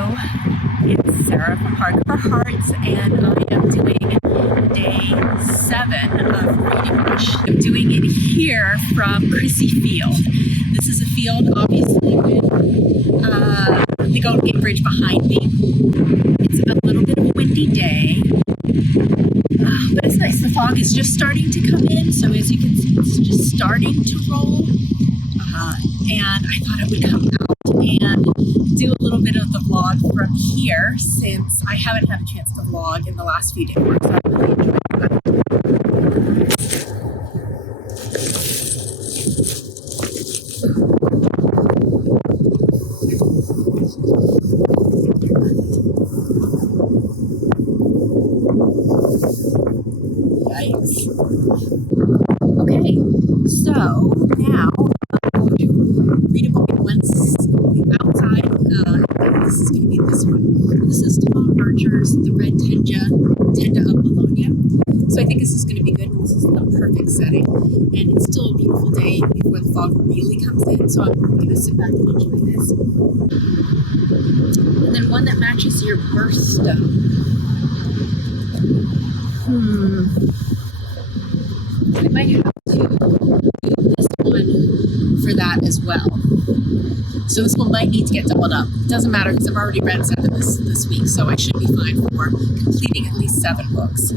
Hello, it's Sarah from Park for Hearts, and I am doing day 7 of Reading Rush. I'm doing it here from Crissy Field. This is a field, obviously, with the Golden Gate Bridge behind me. It's a little bit of a windy day, but it's nice. The fog is just starting to come in, so as you can see, it's just starting to roll. And I thought I would come out and do a little bit of the vlog from here, since I haven't had a chance to vlog in the last few days. So I'm really enjoying Yikes. Okay, so now I'm going to read a book at once outside. This is going to be this one. This is Tom Berger's The Red Tenda of Bologna. So I think this is going to be good. This is the perfect setting, and it's still a beautiful day before the fog really comes in, so I'm going to sit back and enjoy this. And then one that matches your birthstone. I might have to do this one for that as well. So this one might need to get doubled up. It doesn't matter because I've already read 7 this week, so I should be fine for completing at least 7 books.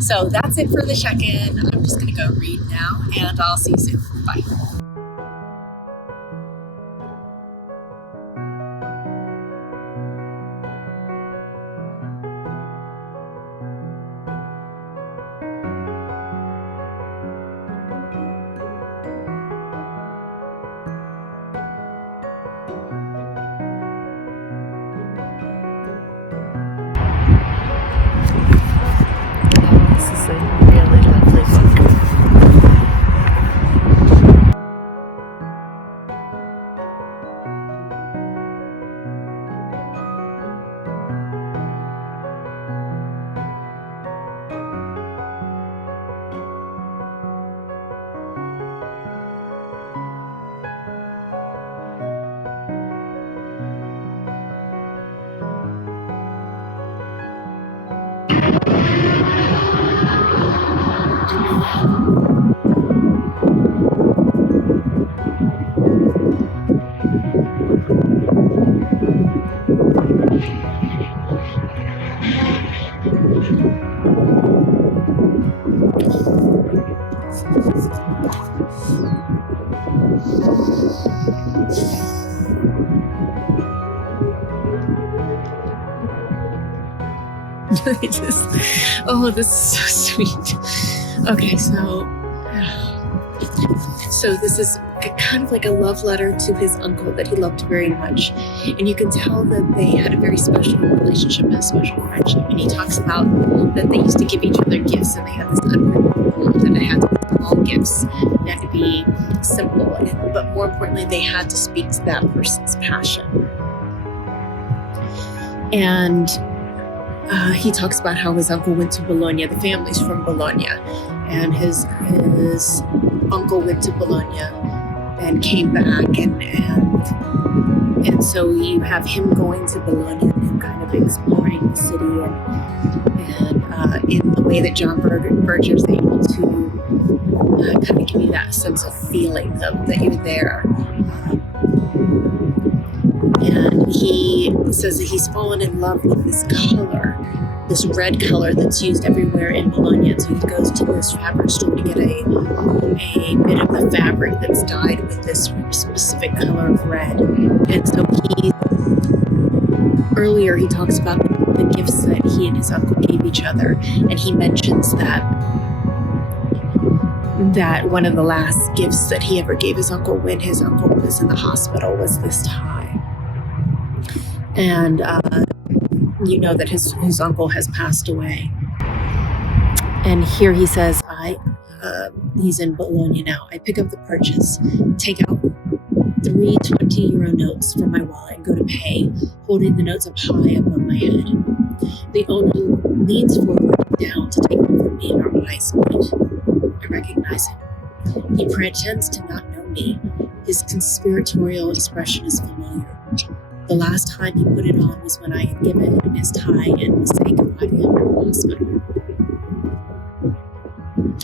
So that's it for the check-in. I'm just going to go read now, and I'll see you soon. Bye. This is so sweet. Okay, so this is kind of like a love letter to his uncle that he loved very much, and you can tell that they had a very special relationship and a special friendship. And he talks about that they used to give each other gifts, and they had this unwritten rule that it had to be small gifts, they had to be simple, but more importantly, they had to speak to that person's passion. And he talks about how his uncle went to Bologna. The family's from Bologna, and his uncle went to Bologna and came back, and so you have him going to Bologna and kind of exploring the city, and in the way that John Berger is able to kind of give you that sense of feeling that you're there. And he says that he's fallen in love with this color, this red color that's used everywhere in Bologna. And so he goes to this fabric store to get a bit of the fabric that's dyed with this specific color of red. And so earlier he talks about the gifts that he and his uncle gave each other, and he mentions that one of the last gifts that he ever gave his uncle when his uncle was in the hospital was this tie. And you know that his uncle has passed away. And here he says, he's in Bologna now. I pick up the purchase, take out 3 20-euro notes from my wallet and go to pay, holding the notes up high above my head. The owner leans forward down to take them from me, and our eyes meet. I recognize him. He pretends to not know me. His conspiratorial expression is familiar. The last time he put it on was when I had given him his tie and was saying goodbye to him in the hospital.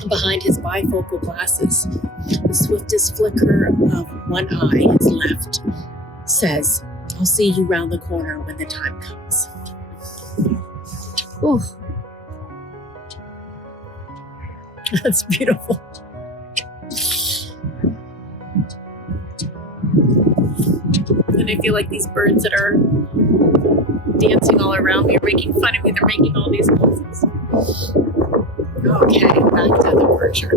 Behind his bifocal glasses, the swiftest flicker of one eye, his left, says, "I'll see you round the corner when the time comes." Oh, that's beautiful. And I feel like these birds that are dancing all around me are making fun of me. They're making all these noises. Okay, back to the Berkshire.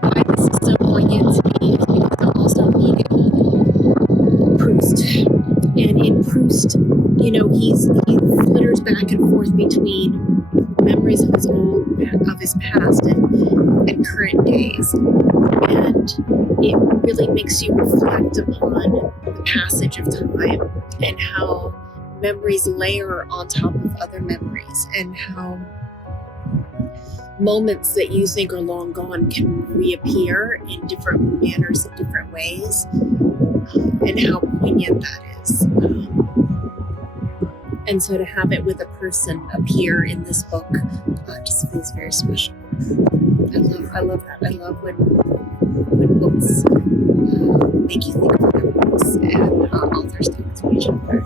Why this is so poignant to me is because I'm also reading Proust. And in Proust, he flitters back and forth between memories of his past and current days. And it really makes you reflect upon the passage of time and how memories layer on top of other memories, and how moments that you think are long gone can reappear in different manners, in different ways, and how poignant that is. And so to have it with a person appear in this book just feels very special. I love that. I love when books make you think about their books and authors talk to each other.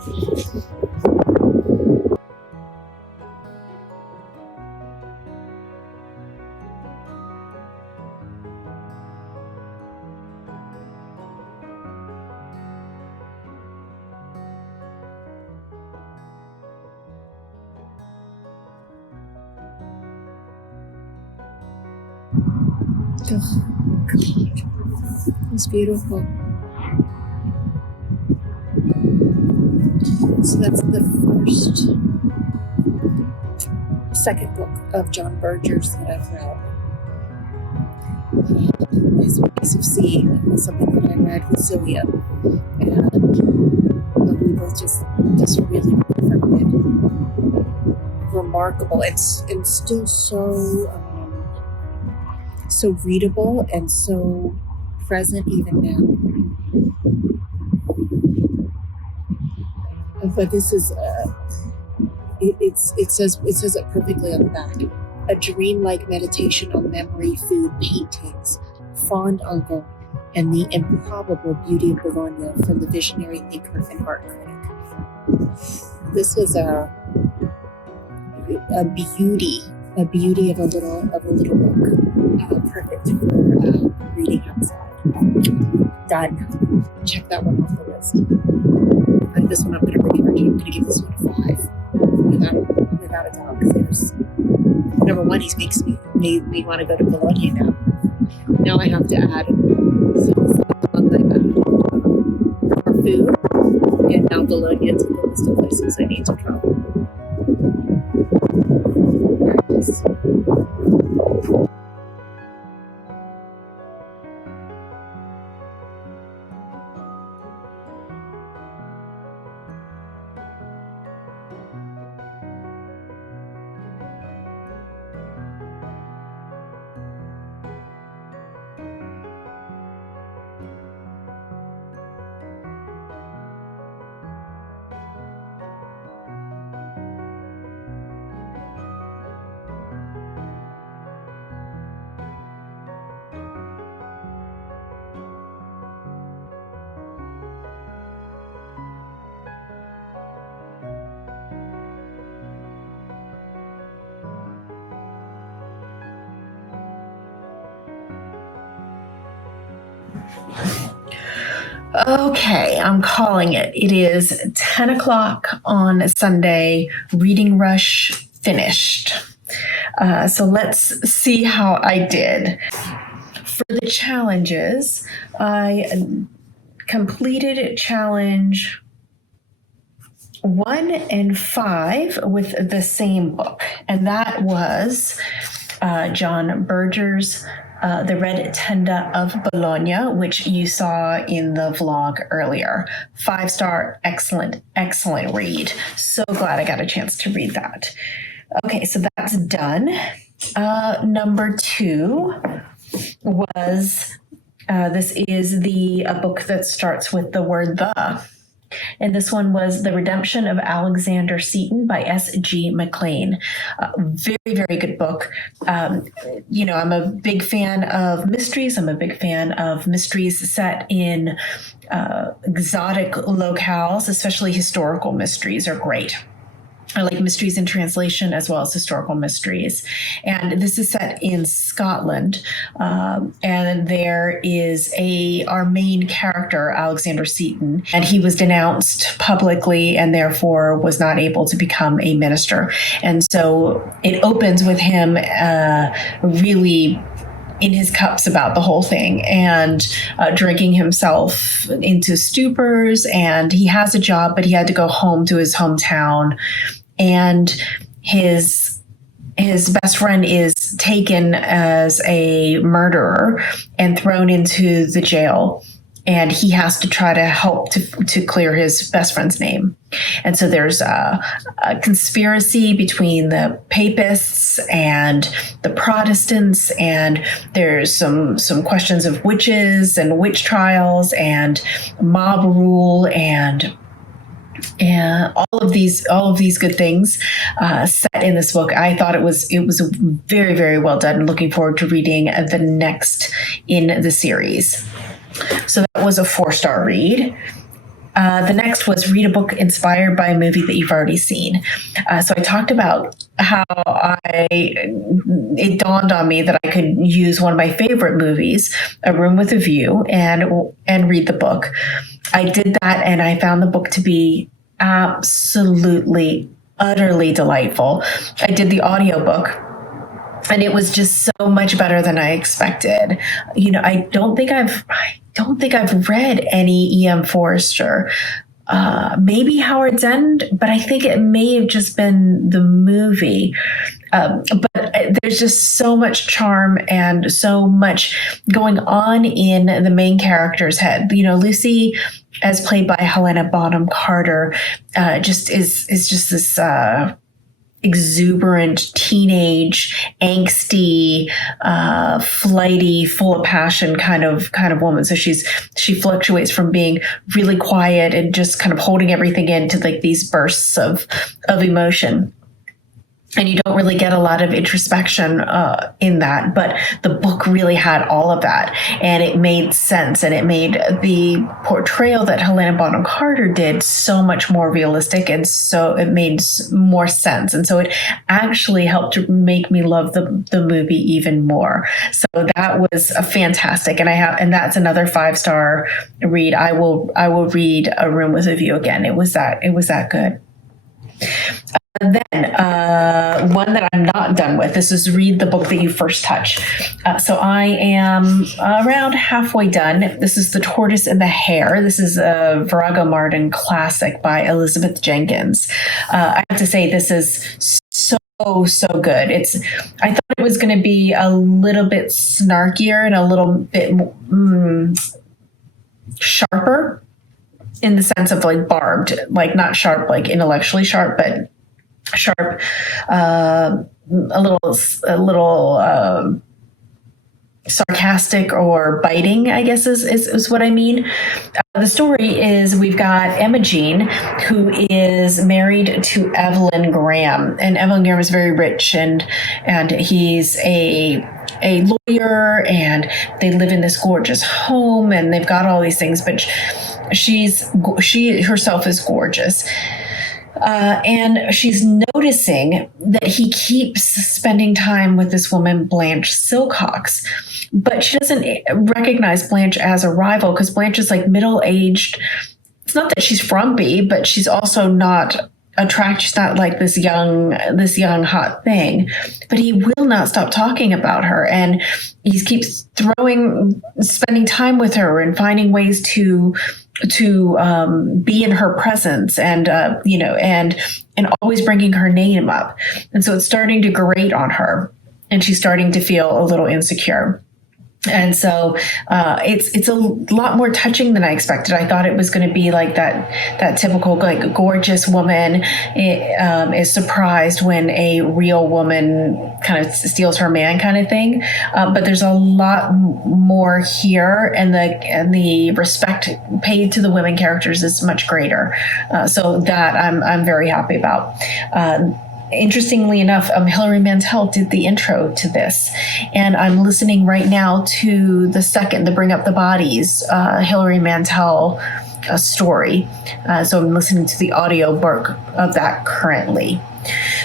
Oh, God. It's beautiful. So that's the second book of John Berger's that I've read. His Ways of Seeing was something that I read with Sylvia, and we both just really found it remarkable and still so readable and so present even now. But this is it says it perfectly on the back. A dreamlike meditation on memory, food, paintings, fond uncle, and the improbable beauty of Bologna from the visionary thinker and art critic. This was a beauty of a little book. Perfect for reading outside. Done. Check that one off the list. And this one I'm going to recommend. I'm going to give this one a 5, without a doubt. Because number one, he made me want to go to Bologna now. Now I have to add more food, and now Bologna to the list of places I need to travel. Okay, I'm calling it. It is 10 o'clock on Sunday. Reading Rush finished. So let's see how I did. For the challenges, I completed challenge 1 and 5 with the same book, and that was John Berger's The Red Tenda of Bologna, which you saw in the vlog earlier. 5-star, excellent read. So glad I got a chance to read that. Okay, so that's done. Number 2 was This is a book that starts with the word "the." And this one was The Redemption of Alexander Seton by S.G. McLean. Very, very good book. I'm a big fan of mysteries. I'm a big fan of mysteries set in exotic locales, especially historical mysteries are great. I like mysteries in translation as well as historical mysteries. And this is set in Scotland. And there is our main character, Alexander Seton, and he was denounced publicly and therefore was not able to become a minister. And so it opens with him really in his cups about the whole thing and drinking himself into stupors. And he has a job, but he had to go home to his hometown. And his best friend is taken as a murderer and thrown into the jail. And he has to try to help to clear his best friend's name. And so there's a conspiracy between the papists and the Protestants, and there's some questions of witches and witch trials and mob rule and all of these good things set in this book. I thought it was very, very well done, and looking forward to reading the next in the series. So that was a 4-star read. The next was read a book inspired by a movie that you've already seen. So I talked about how it dawned on me that I could use one of my favorite movies, A Room with a View, and read the book. I did that, and I found the book to be absolutely, utterly delightful. I did the audiobook, and it was just so much better than I expected. I don't think I've read any E.M. Forster. Maybe Howard's End, but I think it may have just been the movie. But there's just so much charm and so much going on in the main character's head. Lucy, as played by Helena Bonham Carter, just is just this exuberant, teenage, angsty, flighty, full of passion kind of woman. So she fluctuates from being really quiet and just kind of holding everything in to like these bursts of emotion. And you don't really get a lot of introspection in that, but the book really had all of that, and it made sense, and it made the portrayal that Helena Bonham Carter did so much more realistic, and so it made more sense, and so it actually helped to make me love the movie even more. So that was a fantastic, and that's another 5-star read. I will read A Room with a View again. It was that good. Then one that I'm not done with, this is read the book that you first touch. So I am around halfway done. This is The Tortoise and the Hare. This is a Virago Martin classic by Elizabeth Jenkins. I have to say, this is so good. I thought it was going to be a little bit snarkier and a little bit sharper, in the sense of like barbed, like not sharp, like intellectually sharp, but sharp, a little sarcastic or biting, I guess is what I mean. The story is, we've got Emma Jean, who is married to Evelyn Graham, and Evelyn Graham is very rich, and he's a lawyer, and they live in this gorgeous home, and they've got all these things, but she herself is gorgeous. And she's noticing that he keeps spending time with this woman, Blanche Silcox, but she doesn't recognize Blanche as a rival, because Blanche is like middle-aged. It's not that she's frumpy, but she's also not attractive. She's not like this young hot thing, but he will not stop talking about her, and he keeps spending time with her and finding ways to be in her presence, and and always bringing her name up. And so it's starting to grate on her, and she's starting to feel a little insecure. And so it's a lot more touching than I expected. I thought it was going to be like that typical like gorgeous woman is surprised when a real woman kind of steals her man kind of thing. But there's a lot more here, and the respect paid to the women characters is much greater. So that I'm very happy about. Interestingly enough, Hilary Mantel did the intro to this, and I'm listening right now to the Bring Up the Bodies, Hilary Mantel story. So I'm listening to the audio book of that currently.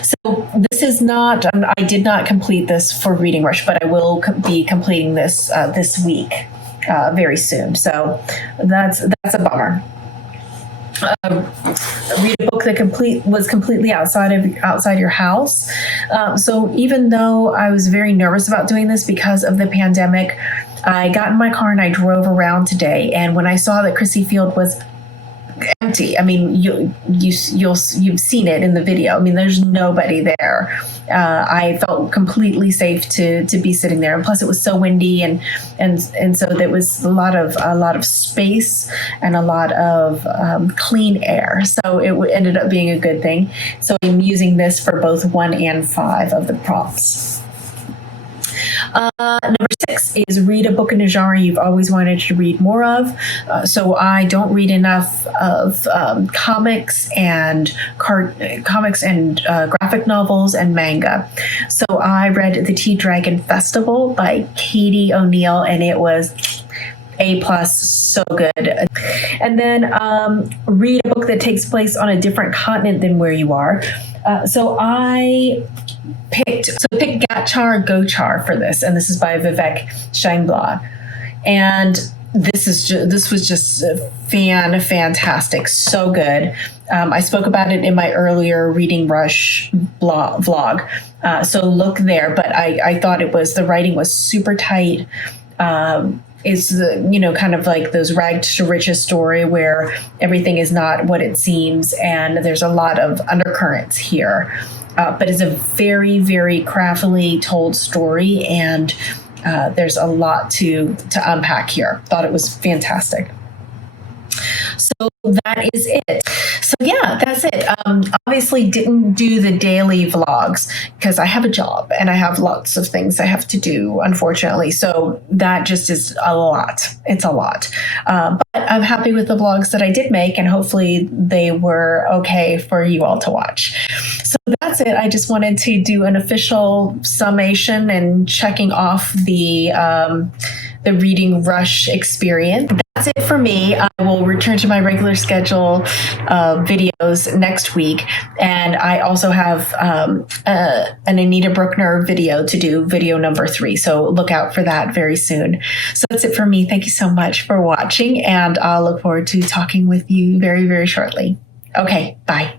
So this is not, I did not complete this for Reading Rush, but I will be completing this this week very soon. So that's a bummer. Read a book that was completely outside your house. So even though I was very nervous about doing this because of the pandemic, I got in my car and I drove around today. And when I saw that Crissy Field was empty, I mean, you've seen it in the video. I mean, there's nobody there. I felt completely safe to be sitting there, and plus it was so windy, and so there was a lot of space and a lot of clean air. So it ended up being a good thing. So I'm using this for both 1 and 5 of the prompts. Number 6 is read a book in a genre you've always wanted to read more of. So I don't read enough of comics and graphic novels and manga. So I read The Tea Dragon Festival by Katie O'Neill, and it was A+, so good. And then read a book that takes place on a different continent than where you are. So I picked Gachar Gochar for this, and this is by Vivek Shainblad. And this was just fantastic, so good. I spoke about it in my earlier Reading Rush vlog, so look there. But I thought the writing was super tight. It's kind of like those rags to riches story where everything is not what it seems, and there's a lot of undercurrents here. But it's a very, very craftily told story, and there's a lot to unpack here. Thought it was fantastic. So that is it. So yeah, that's it. Obviously didn't do the daily vlogs because I have a job and I have lots of things I have to do, unfortunately. So that just is a lot. It's a lot. But I'm happy with the vlogs that I did make, and hopefully they were okay for you all to watch. So that's it. I just wanted to do an official summation and checking off the Reading Rush experience. That's it for me. I will return to my regular schedule of videos next week. And I also have an Anita Brookner video to do, video number 3. So look out for that very soon. So that's it for me. Thank you so much for watching, and I'll look forward to talking with you very, very shortly. Okay, bye.